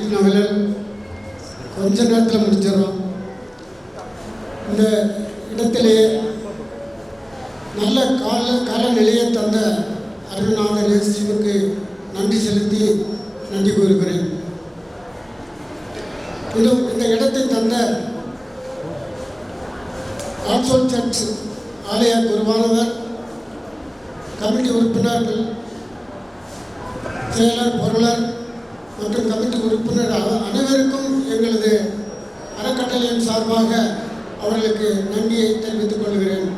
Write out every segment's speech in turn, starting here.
Meeting அவர்கள் கொஞ்ச நேரத்தில் முடிச்சிடறோம். இந்த இடத்திலே நல்ல காலநிலையை தந்த அருள்நாதர் இயேசுவுக்கு நன்றி செலுத்தி நன்றி கூறுகிறேன். இன்னும் இந்த இடத்தை தந்த ஆக்ஸ்போர்ட் சர்ச் ஆலய குருவானவர், கமிட்டி உறுப்பினர்கள், செயலர், பொருளர் மற்றும் கமிட்டி உறுப்பினர் அனைவருக்கும் எங்களது அறக்கட்டளையின் சார்பாக அவர்களுக்கு நன்றியை தெரிவித்துக் கொள்கிறேன்.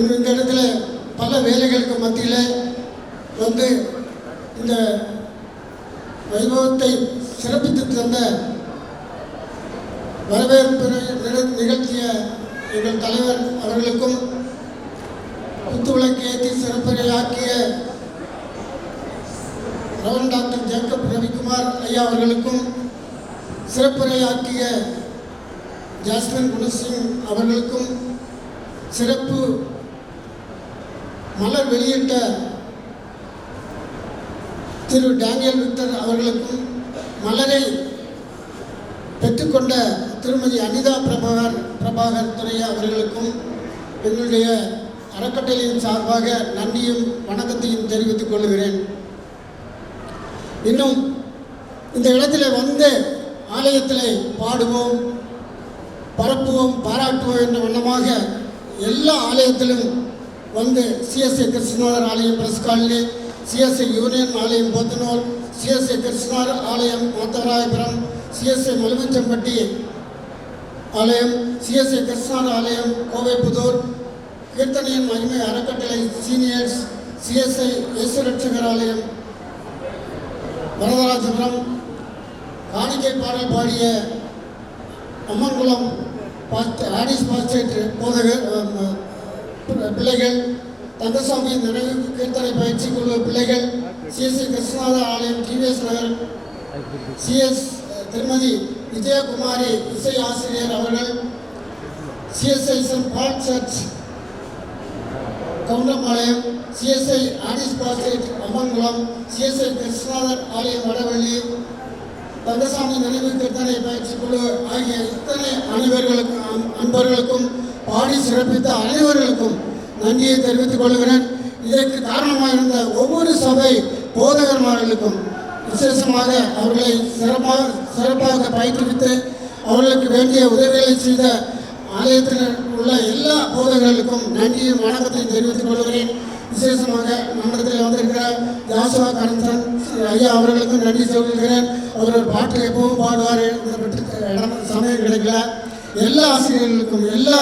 இந்த இடத்துல பல வேலைகளுக்கு மத்தியில் வந்து இந்த வைபவத்தை சிறப்பித்து தந்த வரவேற்பு நிகழ்த்திய எங்கள் தலைவர் அவர்களுக்கும், குத்துவிளக்கு ஏற்றி சிறப்புரையாக்கிய ரெவரண்ட் டாக்டர் ஜேக்கப் ரவிக்குமார் ஐயா அவர்களுக்கும், சிறப்புரையாக்கிய ஜாஸ்மின் குணசிங் அவர்களுக்கும், சிறப்பு மலர் வெளியிட்ட திரு டேனியல் விக்டர் அவர்களுக்கும், மலரை பெற்றுக்கொண்ட திருமதி அனிதா பிரபாகர் துறை அவர்களுக்கும் எங்களுடைய அறக்கட்டளையின் சார்பாக நன்றியும் வணக்கத்தையும் தெரிவித்துக் கொள்கிறேன். இன்னும் இந்த இடத்துல வந்து ஆலயத்தில் பாடுவோம், பரப்புவோம், பாராட்டுவோம் என்ற வண்ணமாக எல்லா ஆலயத்திலும் வந்து சிஎஸ்ஐ கிருஷ்ணர் ஆலயம் பிரஸ் காலனி, சிஎஸ்ஐ யூனியன் ஆலயம் போத்தனூர், சிஎஸ்ஐ கிருஷ்ணர் ஆலயம் மாத்தவராயபுரம், சிஎஸ்ஐ மலுமிச்சம்பட்டி ஆலயம், சிஎஸ்ஐ கிருஷ்ணர் ஆலயம் கோவைப்புதூர், கீர்த்தனையின் மகிமை அறக்கட்டளை சீனியர்ஸ், சிஎஸ்ஐ இயேசுரட்சகர் ஆலயம் வரதராஜபுரம், காணிக்கை பாடல் பாடிய அம்மன்குளம் ஆடிஸ் பாஸ்டேட் போதகர் பிள்ளைகள், தங்கசாமி நினைவு கீர்த்தனை பயிற்சி குழு பிள்ளைகள், சிஎஸ்ஐ கிருஷ்ணநாதர் ஆலயம் டிவிஎஸ் நகர், சிஎஸ் திருமதி விஜயகுமாரி இசை ஆசிரியர் அவர்கள், சிஎஸ்ஐ சென்ட் பால் search Goundampalayam, CSI Audi's பாஸ்டேட் Ammankulam, CSI கிருஷ்ணநாதர் ஆலயம் வடவள்ளி, தங்கசாமி நினைவு கீர்த்தனை பயிற்சி குழு ஆகிய இத்தனை அன்பர்களுக்கும் பாடி சிறப்பித்த அனைவர்களுக்கும் நன்றியை தெரிவித்துக் கொள்கிறேன். இதற்கு காரணமாக இருந்த ஒவ்வொரு சபை போதகர்மார்களுக்கும் விசேஷமாக அவர்களை சிறப்பாக பயிற்றுவித்து அவர்களுக்கு வேண்டிய உதவிகளை செய்த ஆலயத்தில் உள்ள எல்லா போதகர்களுக்கும் நன்றியும் வணக்கத்தையும் தெரிவித்துக் கொள்கிறேன். விசேஷமாக நம்மிடத்தில் வந்திருக்கிற ஜாசுவா கரன்சன் ஐயா அவர்களுக்கும் நன்றி சொல்கிறேன். அவர் ஒரு பாட்டு எப்பவும் பாடுவார், இடம் சமயம் கிடைக்கல. எல்லா ஆசிரியர்களுக்கும், எல்லா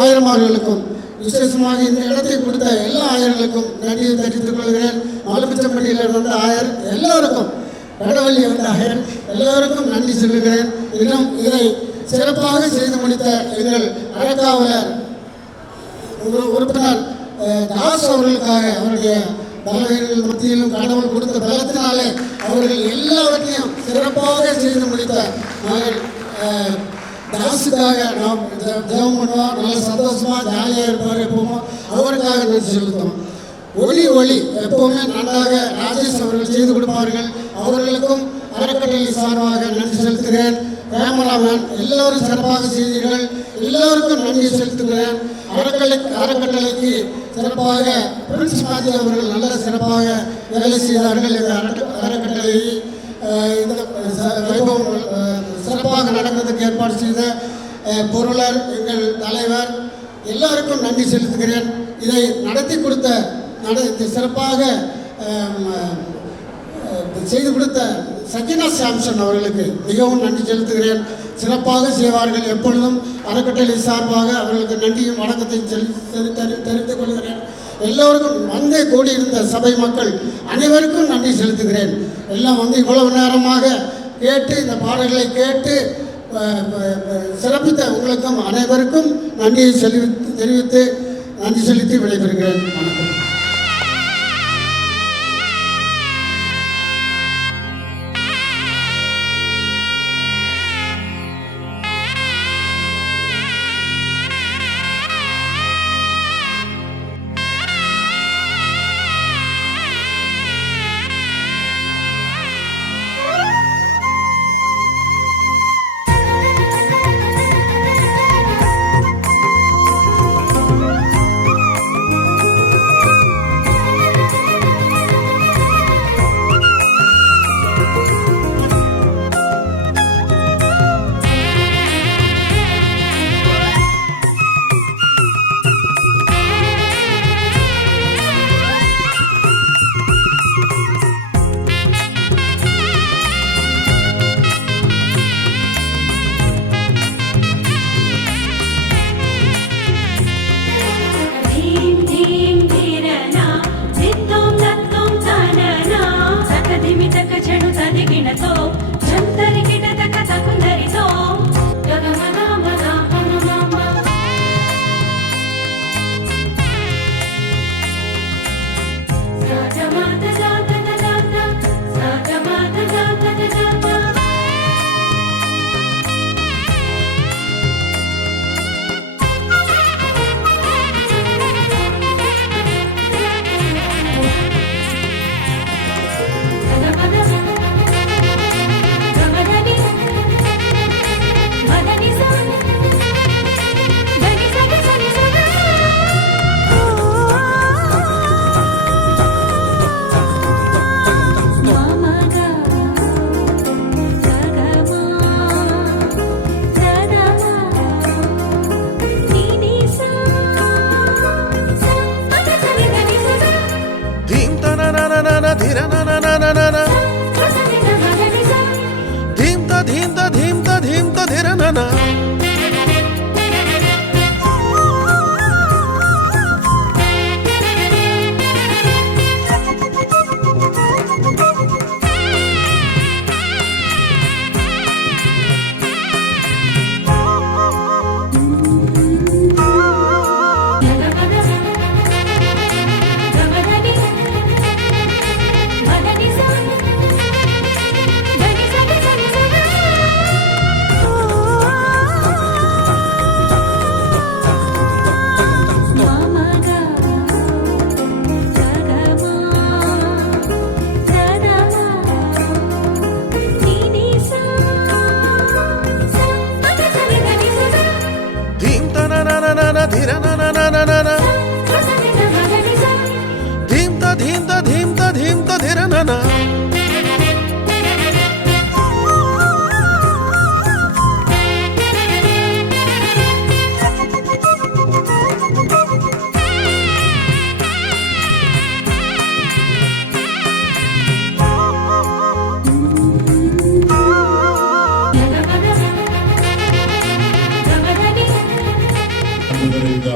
ஆயர்மார்களுக்கும், விசேஷமாக இந்த இடத்தை கொடுத்த எல்லா ஆயர்களுக்கும் நன்றியை தெரிவித்துக் கொள்கிறேன். மலுமிச்சம்பட்டியில் வந்த ஆயர் எல்லோருக்கும், வடவள்ளி வந்த ஆயர் எல்லோருக்கும் நன்றி சொல்லுகிறேன். இன்னும் இதை சிறப்பாக செய்து முடித்த எங்கள் அறக்காவலர் உறுப்பினர் தாஸ் அவர்களுக்காக, அவருடைய பலவீனங்கள் மத்தியிலும் கடவுள் கொடுத்த பலத்தினாலே அவர்கள் எல்லாவற்றையும் சிறப்பாக செய்து முடித்த நாங்கள் தாஸுக்காக நாம் ஜெபம் பண்ணுவோம். நல்ல சந்தோஷமாக ஜாலியாக இருப்பார். எப்பவும் அவருக்காக நன்றி செலுத்துவோம். ஒளி எப்பவுமே நன்றாக ராஜேஷ் அவர்கள் செய்து கொடுப்பார்கள். அவர்களுக்கும் அறக்கட்டளை சார்பாக நன்றி செலுத்துகிறேன். கேமராமேன் எல்லோரும் சிறப்பாக செய்தீர்கள், எல்லோருக்கும் நன்றி செலுத்துகிறேன். அறக்கட்டளைக்கு சிறப்பாக பிரின்ஸ் மாத்தி அவர்கள் நல்ல சிறப்பாக வேலை செய்தார்கள். இந்த அறக்கட்டளை இந்த வைபவம் சிறப்பாக நடக்கிறதுக்கு ஏற்பாடு செய்த பொருளர், எங்கள் தலைவர் எல்லோருக்கும் நன்றி செலுத்துகிறேன். இதை நடத்தி கொடுத்த சிறப்பாக செய்து கொடுத்த சக்கினா சாம்சன் அவர்களுக்கு மிகவும் நன்றி செலுத்துகிறேன். சிறப்பாக செய்வார்கள். எப்பொழுதும் அறக்கட்டளை சார்பாக அவர்களுக்கு நன்றியும் வணக்கத்தையும் தெரிவித்துக் கொள்கிறேன். எல்லோருக்கும் வந்து கூடியிருந்த சபை மக்கள் அனைவருக்கும் நன்றி செலுத்துகிறேன். எல்லாம் வந்து இவ்வளவு நேரமாக கேட்டு இந்த பாடல்களை கேட்டு சிறப்பித்த உங்களுக்கும் அனைவருக்கும் நன்றியை தெரிவித்து நன்றி செலுத்தி விடைபெறுகிறேன். வணக்கம். ಕಿಣತೋ ಜಂತರಿ ಕಿಟತ ಕಥ ಕುಂದರಿತೋ ಗಗಮನ ಮನ ಹನುಮಾಮ ಸಾಗಮಾತ ಜಾತಕ ಜಾತ ಸಾಗಮಾತ ಜಾತಕ ಜಾತ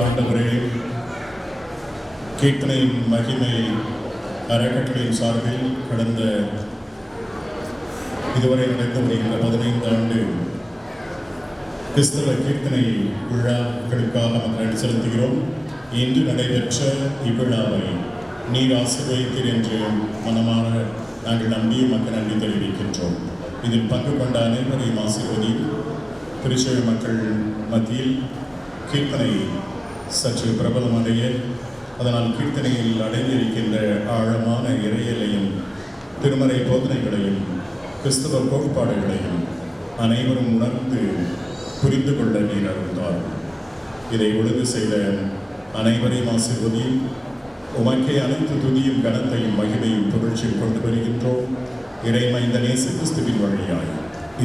ஆண்டவரே, கீர்த்தனையின் மகிமை அறக்கட்டளையின் சார்பில் கடந்த இதுவரை நடந்து வருகின்ற 15 ஆண்டு கிறிஸ்தவ கீர்த்தனை விழாக்களுக்காக நமக்கு நன்றி செலுத்துகிறோம். இன்று நடைபெற்ற இவ்விழாவை நீர் ஆசீர்வதித்தீர் என்று மனமான நாங்கள் நம்பி மக்கள் நன்றி தெரிவிக்கின்றோம். இதில் பங்கு கொண்ட அனைவரையும் ஆசீர்வதி. திருச்செழு மக்கள் மத்தியில் கீர்த்தனை சற்று பிரபலமடைய, அதனால் கீர்த்தனையில் அடைந்திருக்கின்ற ஆழமான இறையலையும் திருமறை போதனைகளையும் கிறிஸ்தவ கோட்பாடுகளையும் அனைவரும் உணர்ந்து புரிந்து கொள்ள நீர் அருள்தார். இதை ஒழுங்கு செய்த அனைவரையும் ஆசீர்வதி. உமக்கே அனைத்து துதியும் கனத்தையும் மகிமையும் புகழ்ச்சியும் கொண்டு வருகின்றோம். இறைமைந்த நேச கிறிஸ்துவின் வழியாய்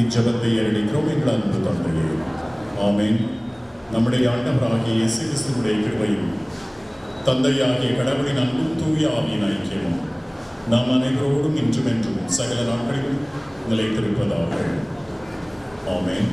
இச்சபத்தை ஏறெடுக்கிறோம் எங்கள் அன்பு தந்தையே. ஆமென். நம்முடைய ஆண்டவராகிய இயேசு கிறிஸ்துவினுடைய கிருபையும் தந்தையாகிய கடவுளின் அன்பும் தூய ஆவியின் ஐக்கியமும் நாம் அனைவரோடும் இன்றும் என்றும் சகல நாட்களிலும் நிலைத்திருப்பதாக. ஆமென்.